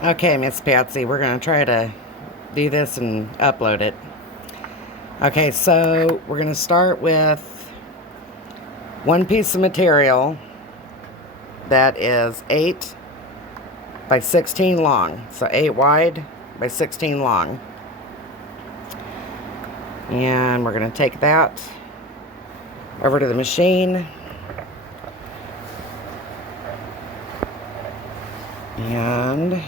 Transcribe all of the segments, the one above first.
Okay, Miss Patsy, we're going to try to do this and upload it. Okay, so we're going to start with one piece of material that is 8 by 16 long. So 8 wide by 16 long. And we're going to take that over to the machine. And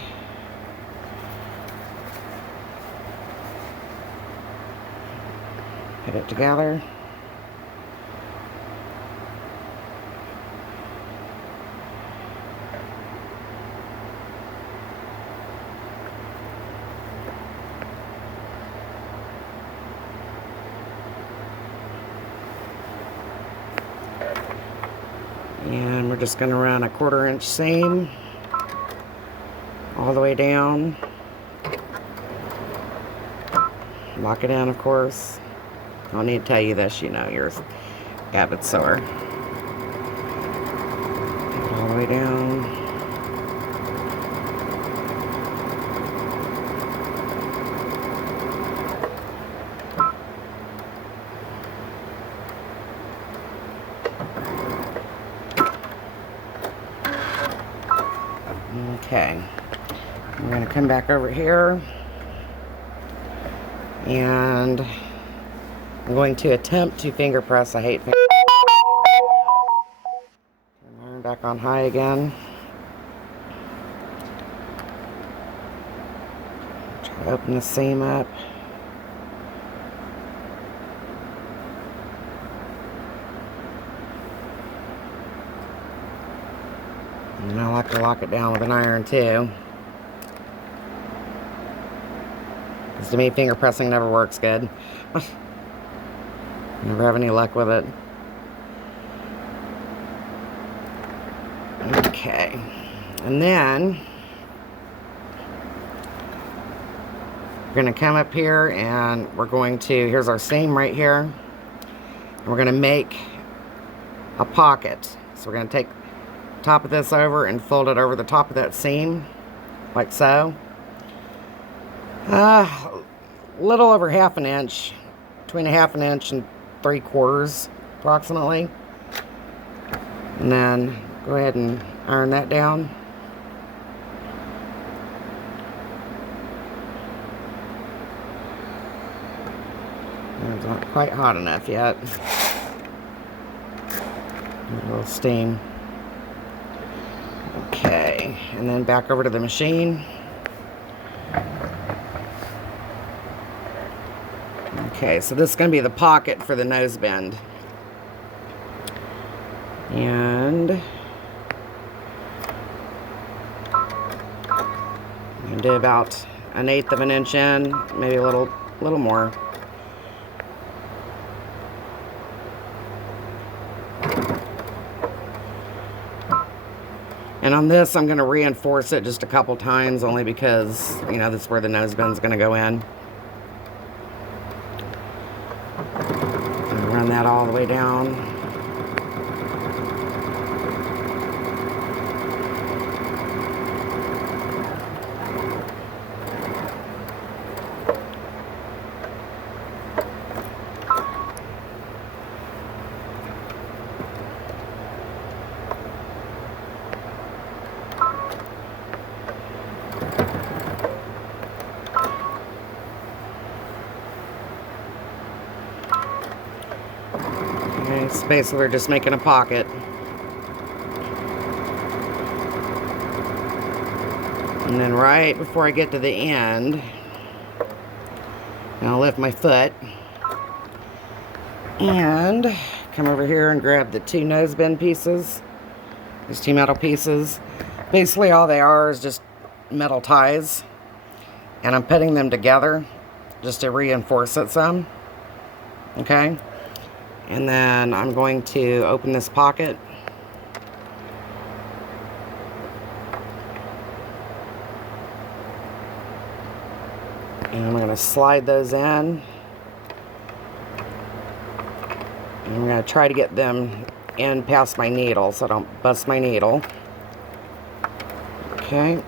put it together. And we're just going to run a 1/4 inch seam all the way down. Lock it in, of course. I don't need to tell you this, you know, you're an avid sewer. All the way down. Okay, I'm going to come back over here and I'm going to attempt to finger press. I hate finger press. Turn back on high again. Try to open the seam up. And I like to lock it down with an iron too. Because to me, finger pressing never works good. Never have any luck with it. Okay. And then we're going to come up here and we're going to, here's our seam right here. And we're going to make a pocket. So we're going to take top of this over and fold it over the top of that seam, like so. Little over 1/2 inch, between 1/2 inch and 3/4 approximately. And then go ahead and iron that down. It's not quite hot enough yet. A little steam. Okay, and then back over to the machine. Okay, so this is going to be the pocket for the nose bend. And I'm going to do about 1/8 of an inch in, maybe a little more. And on this, I'm going to reinforce it just a couple times, only because, you know, this is where the nose bend's going to go in. And run that all the way down. Okay, so basically we're just making a pocket. And then right before I get to the end, I'll lift my foot and come over here and grab the 2 nose bend pieces. These 2 metal pieces. Basically all they are is just metal ties. And I'm putting them together just to reinforce it some. Okay? And then I'm going to open this pocket. And I'm going to slide those in. And I'm going to try to get them in past my needle so I don't bust my needle. Okay.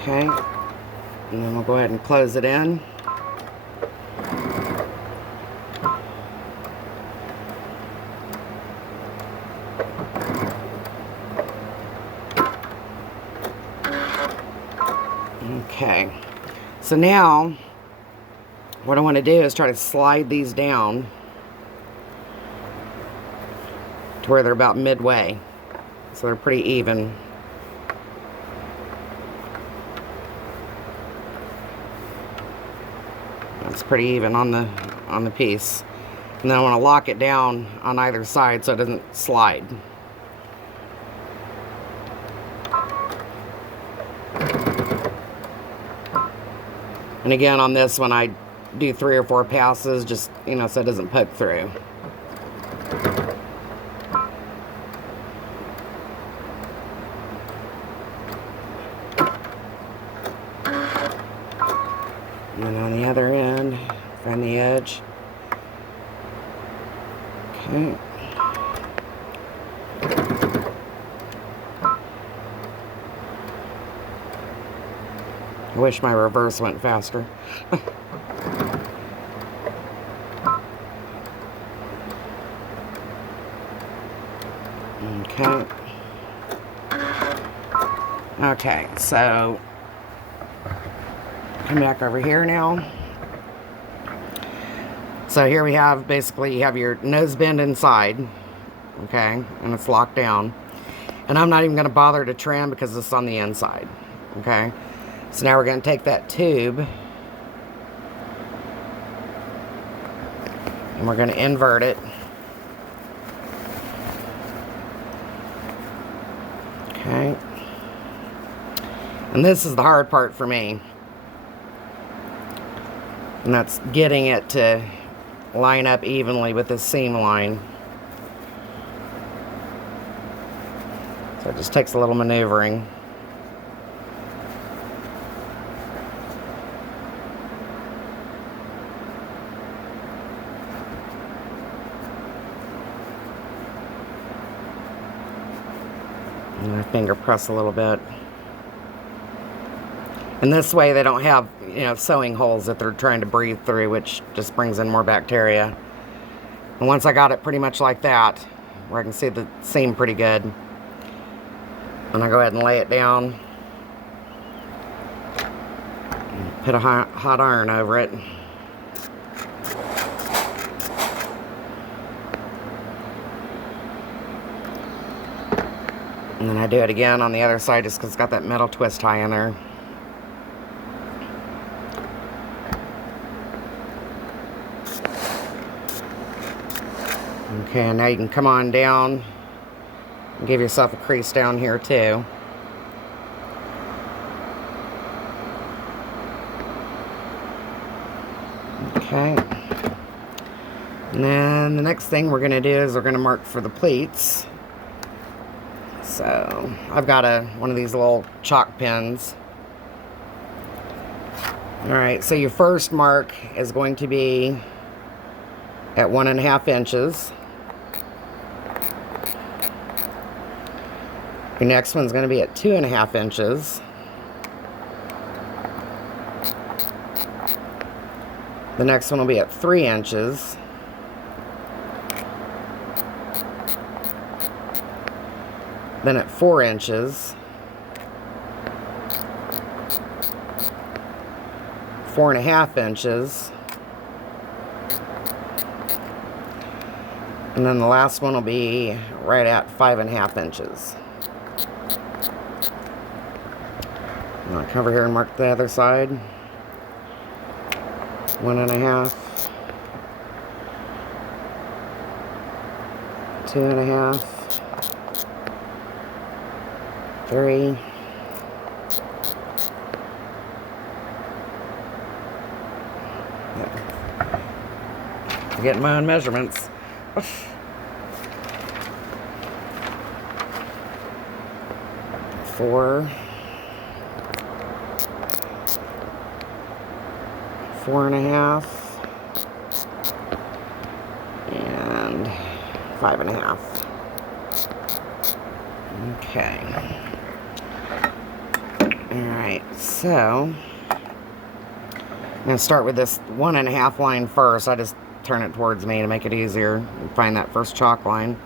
Okay, and then we'll go ahead and close it in. Okay, so now what I want to do is try to slide these down to where they're about midway, so they're pretty even. It's pretty even on the piece, and then I want to lock it down on either side so it doesn't slide. And again, on this one, I do 3 or 4 passes, just, you know, so it doesn't poke through. And then on the other end, find the edge. Okay. I wish my reverse went faster. Okay. Okay, so come back over here now. So here we have, basically, you have your nose bend inside, okay, and it's locked down. And I'm not even going to bother to trim because it's on the inside, okay. So now we're going to take that tube and we're going to invert it. Okay. And this is the hard part for me. And that's getting it to line up evenly with the seam line. So it just takes a little maneuvering. And I finger press a little bit. And this way they don't have, you know, sewing holes that they're trying to breathe through, which just brings in more bacteria. And once I got it pretty much like that, where I can see the seam pretty good, and I go ahead and lay it down, and put a hot iron over it. And then I do it again on the other side just because it's got that metal twist tie in there. Okay, and now you can come on down and give yourself a crease down here too. Okay. And then the next thing we're going to do is we're going to mark for the pleats. So I've got one of these little chalk pens. Alright, so your first mark is going to be at 1.5 inches. Your next one's going to be at 2.5 inches. The next one will be at 3 inches. Then at 4 inches. 4.5 inches. And then the last one will be right at 5.5 inches. I'll come over here and mark the other side. 1.5. 2.5. 3. I'm getting my own measurements. 4. 4.5. And 5.5. Alright, so I'm going to start with this 1.5 line first. I just turn it towards me to make it easier and find that first chalk line.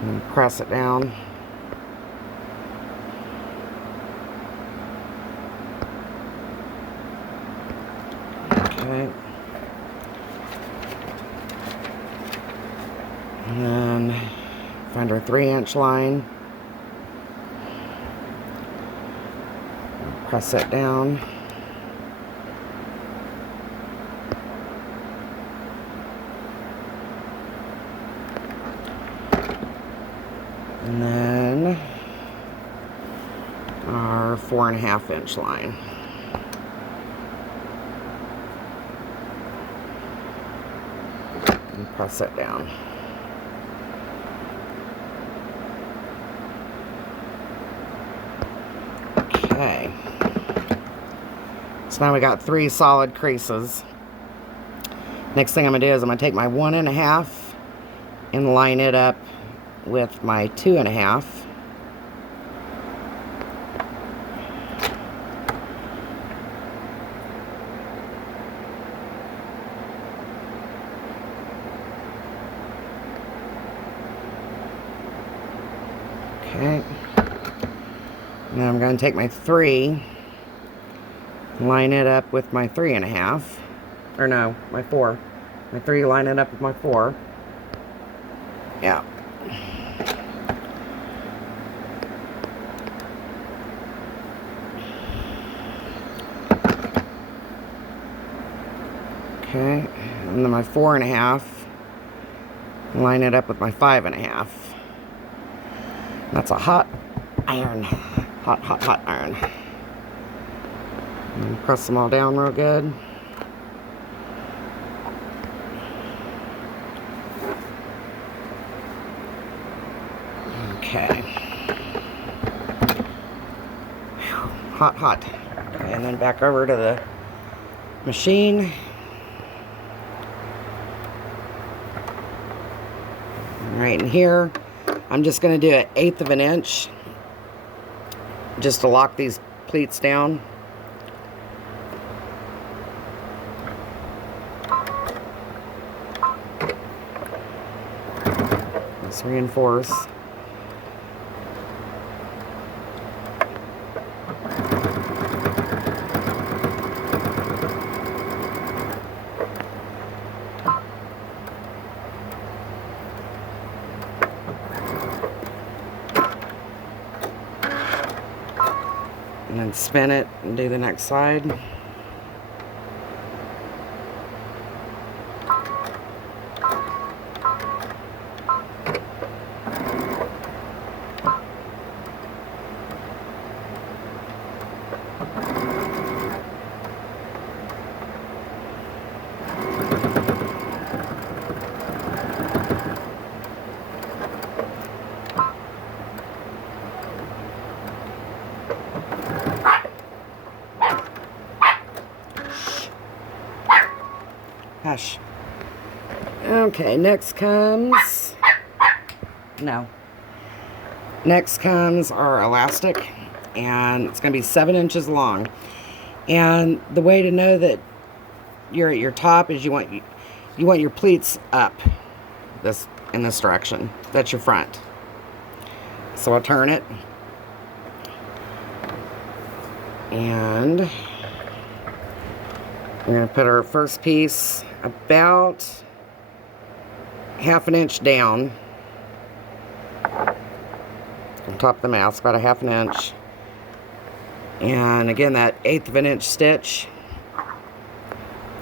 And press it down. Okay. And then find our 3-inch line. Press it down. And then our 4.5-inch line. And press it down. Okay. So now we got 3 solid creases. Next thing I'm going to do is I'm going to take my 1.5 and line it up with my 2.5. Okay. Now I'm going to take my 3, line it up with my 3.5. Or no, my 4. My 3, line it up with my 4. Yeah. Okay, and then my 4.5, line it up with my 5.5. That's a hot iron. Hot, hot, hot iron. And press them all down real good. Okay. Hot, hot. Okay, and then back over to the machine. Right in here, I'm just going to do 1/8 of an inch just to lock these pleats down. Let's reinforce. And then spin it and do the next side. Hush. Okay, next comes our elastic, and it's going to be 7 inches long. And the way to know that you're at your top is you want your pleats up in this direction. That's your front. So I'll turn it, and we're going to put our first piece about 1/2 inch down on top of the mask, about 1/2 inch. And again, that 1/8 of an inch stitch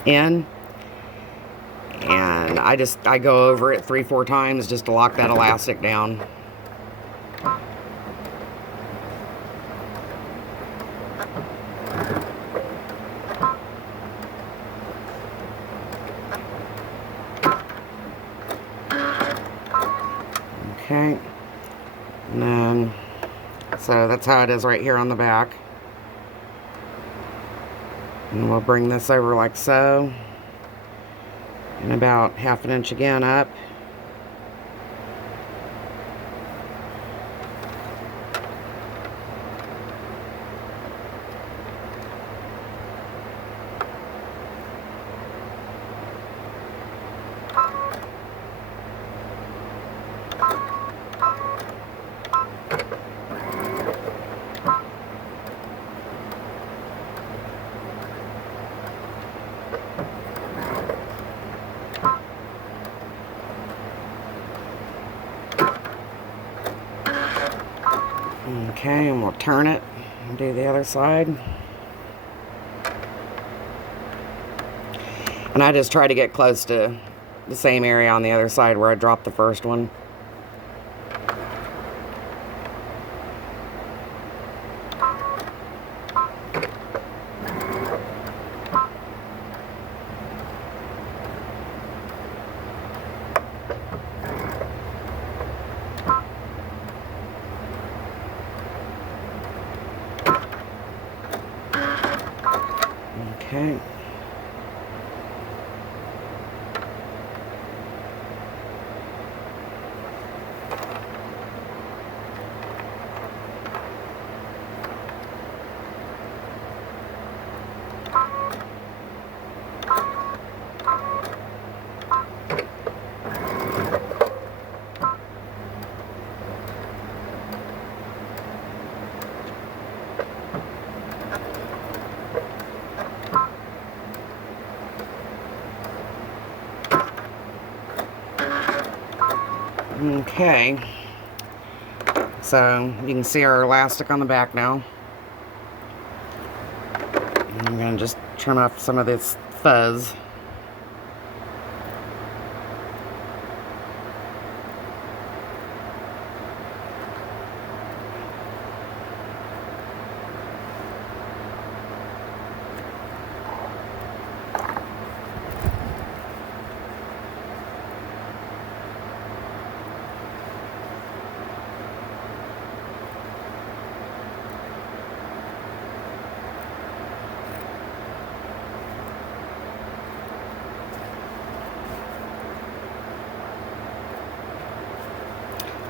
in, and I go over it 3-4 times just to lock that elastic down. Okay, and then, so that's how it is right here on the back. And we'll bring this over like so, and about 1/2 inch again up. Okay, and we'll turn it and do the other side. And I just try to get close to the same area on the other side where I dropped the first one. Okay. Okay, so you can see our elastic on the back now. And I'm going to just trim off some of this fuzz.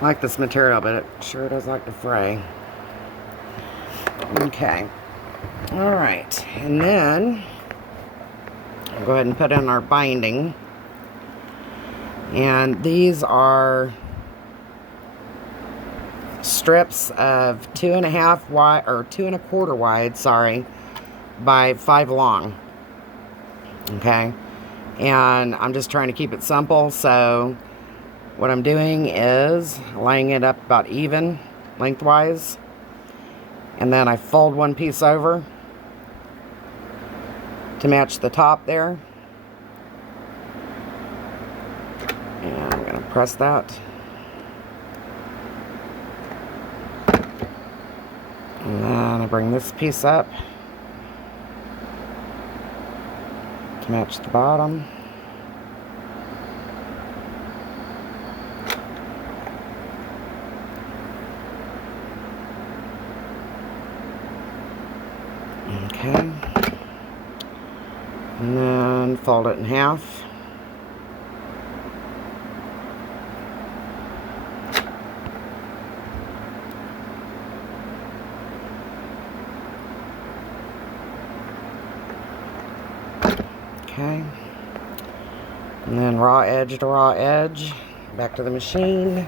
I like this material, but it sure does like to fray. Okay. Alright. And then I'll go ahead and put in our binding. And these are strips of 2.5 wide, or 2.25 wide, sorry, by 5 long. Okay. And I'm just trying to keep it simple, so what I'm doing is laying it up about even lengthwise, and then I fold one piece over to match the top there, and I'm going to press that, and then I bring this piece up to match the bottom. Okay, and then fold it in half. Okay, and then raw edge to raw edge, back to the machine.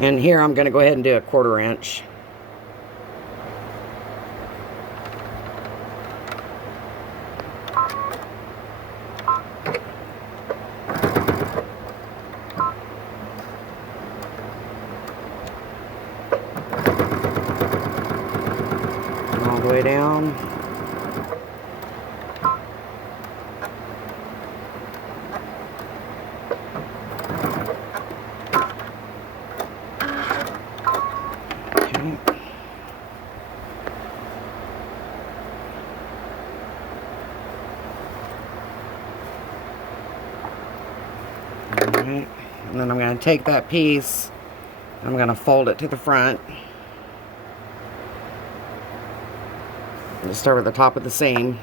And here I'm going to go ahead and do a 1/4 inch. All the way down. Okay. Alright, and then I'm going to take that piece, I'm going to fold it to the front. Just start at the top of the seam.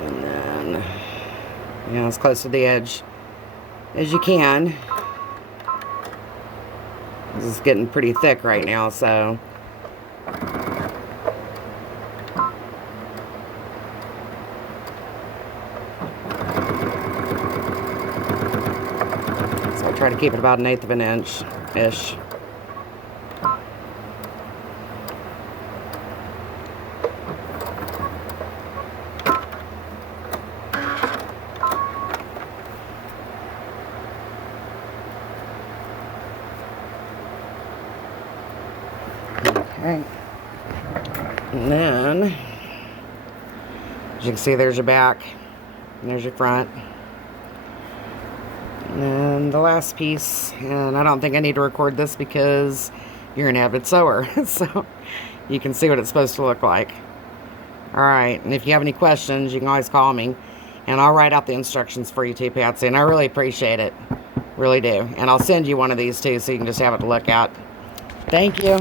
And then, as close to the edge as you can. This is getting pretty thick right now, so I'll try to keep it about 1/8 of an inch-ish. Alright. And then, as you can see, there's your back. And there's your front. And the last piece, and I don't think I need to record this because you're an avid sewer, so you can see what it's supposed to look like. Alright, and if you have any questions, you can always call me, and I'll write out the instructions for you too, Patsy, and I really appreciate it. Really do. And I'll send you one of these too, so you can just have it to look at. Thank you.